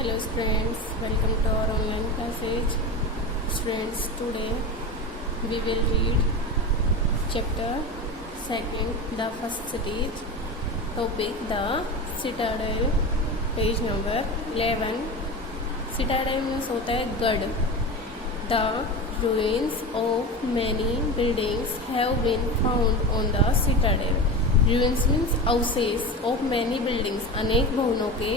Hello students, welcome to our online passage. Students, today we will read chapter 2, the first stage, topic the citadel, page number 11. Citadel means होता है गढ़. The ruins of many buildings have been found on the citadel. Ruins means अवशेष of many buildings, अनेक भवनों के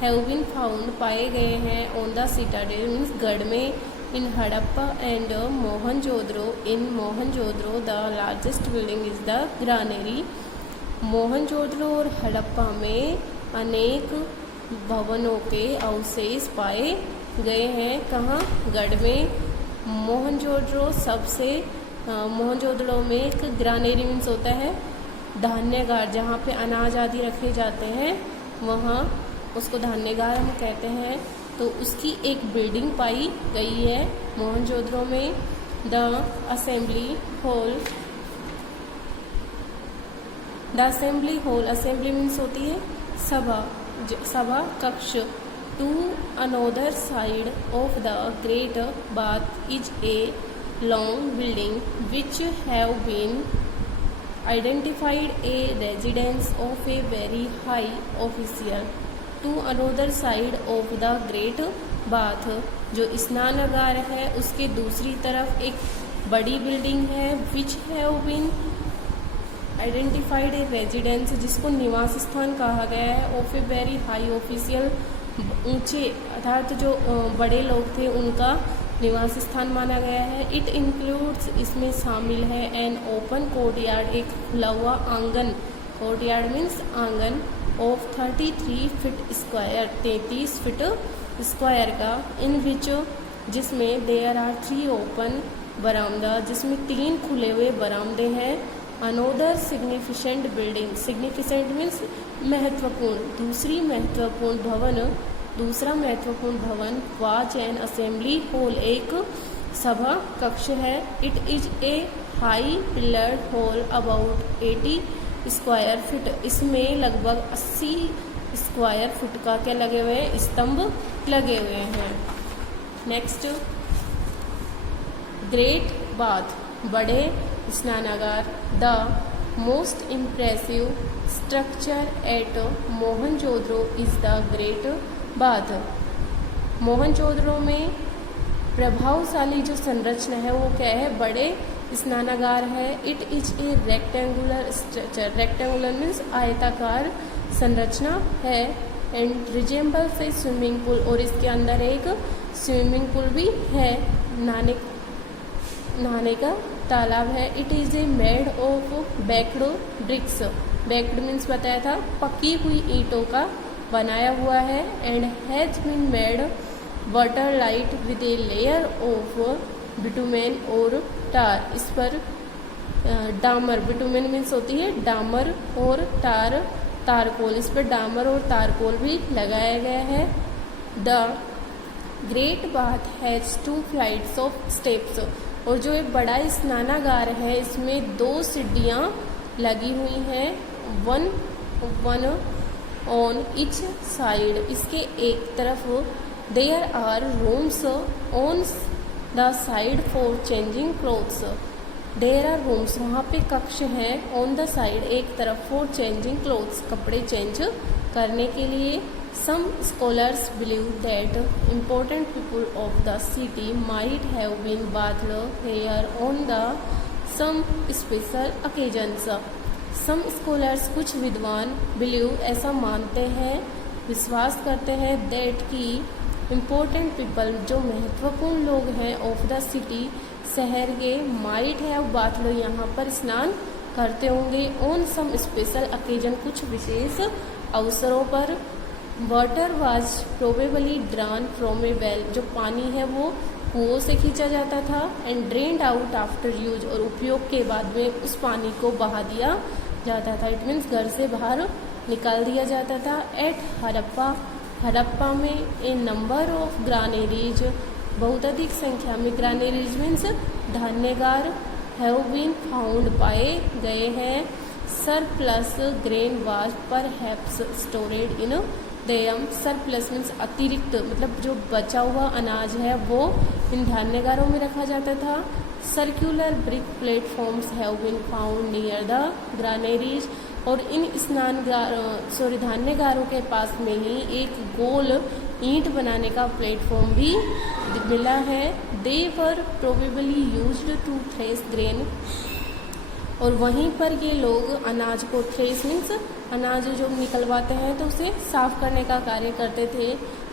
have been found पाए गए हैं on the citadel means गढ़ में. In Harappa and Mohenjo-daro, in Mohenjo-daro the largest building is the granary. Mohenjodaro और हड़प्पा में अनेक भवनों के अवशेष पाए गए हैं. कहाँ? गढ़ में. मोहनजोदड़ो सबसे मोहनजोदड़ो में एक ग्रानेरी मीन्स होता है धान्यगार, जहाँ पे अनाज आदि रखे जाते हैं, वहाँ उसको धान्यगार हम कहते हैं. तो उसकी एक बिल्डिंग पाई गई है मोहनजोदड़ो में. The assembly hall, the assembly hall, assembly means होती है सभा, सभा कक्ष. To another side of the great bath is a long building which have been identified a residence of a very high official. To another side of the great bath, जो स्नानागार है उसके दूसरी तरफ एक बड़ी बिल्डिंग है. Which have been identified a residence, जिसको निवास स्थान कहा गया है. Of a very high official, ऊंचे अर्थात जो बड़े लोग थे उनका निवास स्थान माना गया है. इट इंक्लूड्स, इसमें शामिल है एन ओपन कोर्टयार्ड, एक खुला हुआ आंगन. कोर्टयार्ड मीन्स आंगन. Of 33 feet square, 33 feet square का. इन विच, जिसमें देयर आर 3 ओपन बरामदा, जिसमें 3 खुले हुए बरामदे हैं. Another significant building, significant means महत्वपूर्ण, दूसरा महत्वपूर्ण भवन वाच एंड असेंबली हॉल, एक सभा कक्ष है. It is A high pillared hall about 80 square feet, इसमें लगभग 80 स्क्वायर फुट का क्या लगे हुए हैं? स्तंभ लगे हुए हैं. नेक्स्ट, ग्रेट बाथ, बड़े स्नानागार. The most impressive structure eight Mohenjodaro is the great bath. Mohenjodaro में प्रभावशाली जो संरचना है वो क्या है? बड़े स्नानागार है. It is A rectangular structure, rectangular means आयताकार संरचना है. And resembles A swimming pool, और इसके अंदर एक स्विमिंग पूल भी है, नहाने का तालाब है. It is a made of baked bricks, baked means बताया था पकी हुई ईंटों का बनाया हुआ है. And has been made water light with a layer of bitumen और टार, इस पर डामर, बिटुमेन मीन्स होती है डामर, और टार तारकोल, इस पर डामर और तारकोल भी लगाया गया है. The great bath has 2 flights of steps, और जो एक बड़ा स्नानागार है इसमें 2 सीढ़ियाँ लगी हुई हैं. वन ऑन ईच साइड, इसके एक तरफ. There are rooms on the side for changing clothes, there are rooms, वहाँ पे कक्ष हैं. ऑन द साइड, एक तरफ. फॉर चेंजिंग क्लोथ्स, कपड़े चेंज करने के लिए. Some scholars believe that important people of the city might have been bathed here on the some special occasions. Some scholars, कुछ विद्वान, बिलीव ऐसा मानते हैं, विश्वास करते हैं, दैट की इम्पोर्टेंट पीपल, जो महत्वपूर्ण लोग हैं, ऑफ द सिटी, शहर के, माइट हैव बाथड, यहाँ पर स्नान करते होंगे. ऑन सम स्पेशल ओकेजन, कुछ विशेष अवसरों पर. Water was probably drawn from A well, जो पानी है वो कुओं से खींचा जाता था. And drained out after use, और उपयोग के बाद में उस पानी को बहा दिया जाता था. इट मीन्स घर से बाहर निकाल दिया जाता था. एट हड़प्पा, हड़प्पा में ए नंबर ऑफ ग्रानेरीज, बहुत अधिक संख्या में ग्रानेरीज मीन्स धान्यगार, हैव बीन फाउंड, पाए गए हैं. Surplus grain was perhaps stored in them surplus means अतिरिक्त, मतलब जो बचा हुआ अनाज है वो इन धान्यगारों में रखा जाता था। Circular brick platforms have been found near the granaries, और इन धान्यगारों के पास में ही एक गोल ईंट बनाने का प्लेटफॉर्म भी मिला है। They were probably used to thresh grain, और वहीं पर ये लोग अनाज को थ्रेश मीन्स अनाज जो निकलवाते हैं तो उसे साफ करने का कार्य करते थे।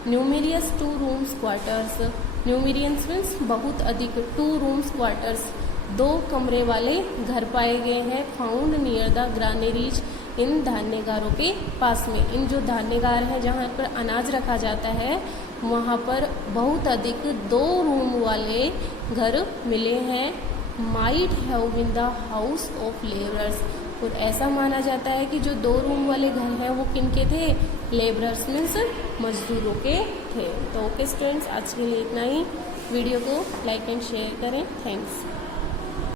न्यूमेरियस 2 रूम्स क्वार्टर्स, न्यूमेरियंस मीन्स बहुत अधिक, 2 रूम्स क्वार्टर्स 2 कमरे वाले घर पाए गए हैं। फाउंड नियर द ग्रानेरीज, इन धान्यगारों के पास में, इन जो धान्यगार हैं जहाँ पर अनाज रखा जाता है वहाँ पर बहुत अधिक 2 रूम वाले घर मिले हैं। Might have been the house of labourers, और ऐसा माना जाता है कि जो 2 रूम वाले घर हैं वो किनके थे, लेबरर्स मीन्स मजदूरों के थे। तो ओके स्टूडेंट्स, आज के लिए इतना ही। वीडियो को लाइक एंड शेयर करें। थैंक्स।